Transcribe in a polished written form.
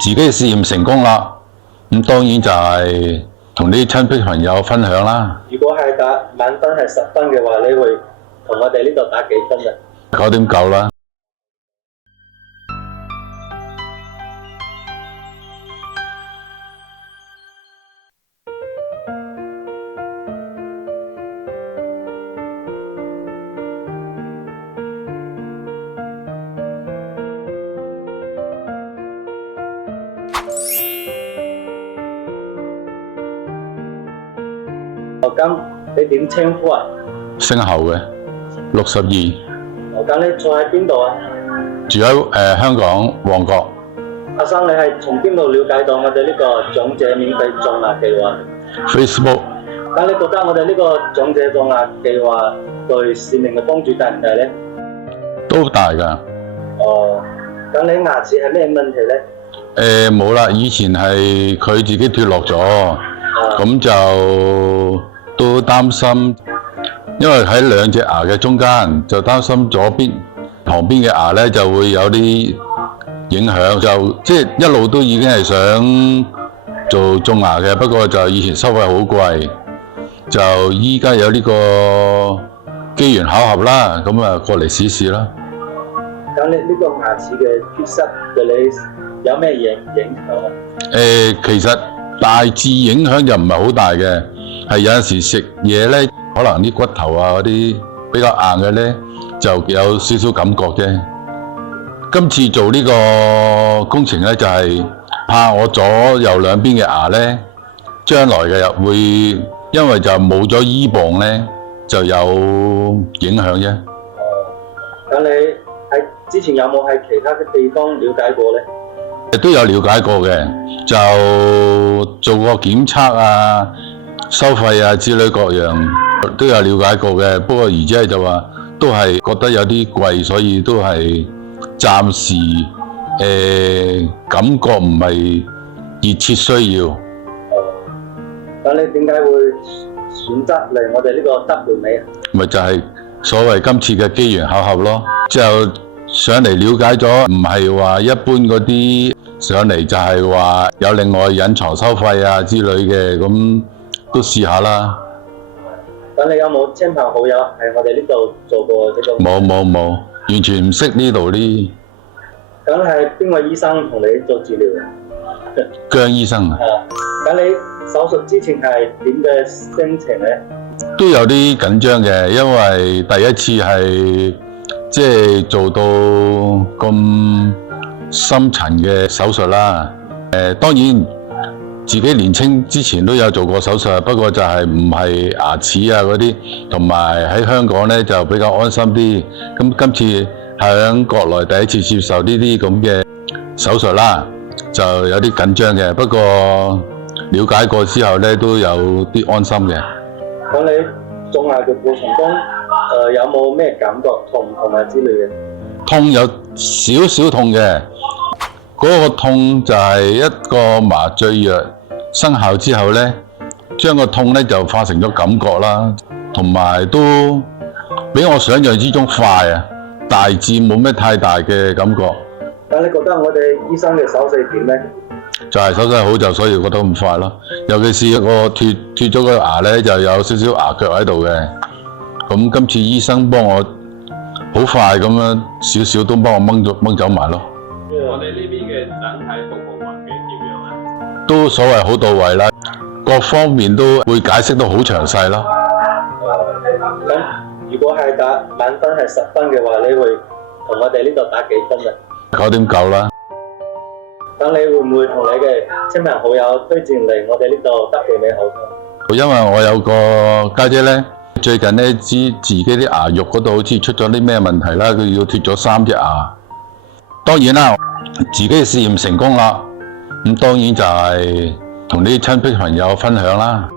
自己試驗成功啦，咁當然就係同啲親戚朋友分享啦。如果係打滿分係10分嘅話，你會同我哋呢度打幾分啊9.9啦。牛金，你點稱呼啊？姓侯嘅，62，牛金，你住喺邊度啊？住喺香港旺角。阿生，你係從邊度了解到我哋呢個長者免費種牙計劃 Facebook 咁你覺得我哋呢個長者種牙計劃對市民嘅幫助大唔大咧？都大㗎。哦，咁你牙齒係咩問題咧？冇啦，以前係佢自己脫落咗，咁就都擔心，因為喺兩隻牙嘅中間，就擔心左邊旁邊嘅牙咧就會有啲影響，就即係一路都已經係想做種牙嘅，不過就以前收費好貴，就依家有呢個機緣巧合啦，咁啊過嚟試試啦。咁你呢個牙齒嘅缺失對你有咩影響啊？其實大致影響就唔係好大嘅，係有陣時食嘢咧，可能啲骨頭啊嗰啲比較硬嘅咧，就有少少感覺啫。今次做呢個工程咧，就係怕我左右兩邊嘅牙咧，將來嘅會因為就冇咗依傍咧，就有影響啫。咁你喺之前有冇喺其他嘅地方了解過咧？都有了解過嘅，就做過檢測啊、收費啊之類各樣都有了解過嘅。不過而家就話都係覺得有啲貴，所以都係暫時感覺唔係熱切需要。咁你點解會選擇嚟我哋呢個德聯美啊？咪就係所謂今次嘅機緣巧合咯，之後上嚟了解咗，唔係話一般嗰啲上嚟就係話有另外隱藏收費啊之類嘅，咁都試下啦。咁你有冇親朋好友喺我哋呢度做過呢個？冇，完全唔識呢度啲。咁係邊位醫生同你做治療嘅？姜醫生啊。咁你手術之前係點嘅心情咧？都有啲緊張嘅，因為第一次係即係做到咁深層嘅手術啦。當然自己年青之前都有做過手術，不過就係唔係牙齒啊嗰啲，同埋喺香港咧就比較安心啲。咁今次喺國內第一次接受呢啲咁嘅手術啦，就有啲緊張嘅。不過了解過之後咧，都有啲安心嘅。咁你種牙嘅過程中，有冇咩感覺痛同埋之類嘅？痛有少少痛嘅，嗰個痛就係一個麻醉藥生效之後咧，將個痛咧就化成咗感覺啦，同埋都比我想象之中快啊，大致冇咩太大嘅感覺。咁你覺得我哋醫生嘅手勢點咧？就係手勢好就所以覺得咁快咯，尤其是我脫咗個牙咧，就有少少牙腳喺度嘅。咁今次醫生幫我好快咁樣少少都幫我掹走埋咯。我哋呢邊嘅整體服務環境點樣啊？都所謂好到位啦，各方面都會解釋到好詳細咯。咁如果係打滿分係10分嘅話，你會同我哋呢度打幾分啊？9.9啦。咁你會唔會同你嘅親朋好友推薦嚟我哋呢度德聯美好？因為我有個家姐咧，最近咧知自己啲牙肉嗰度好似出咗啲咩問題啦，佢要脫咗3隻牙。當然啦，自己試驗成功啦，咁當然就係同啲親戚朋友分享啦。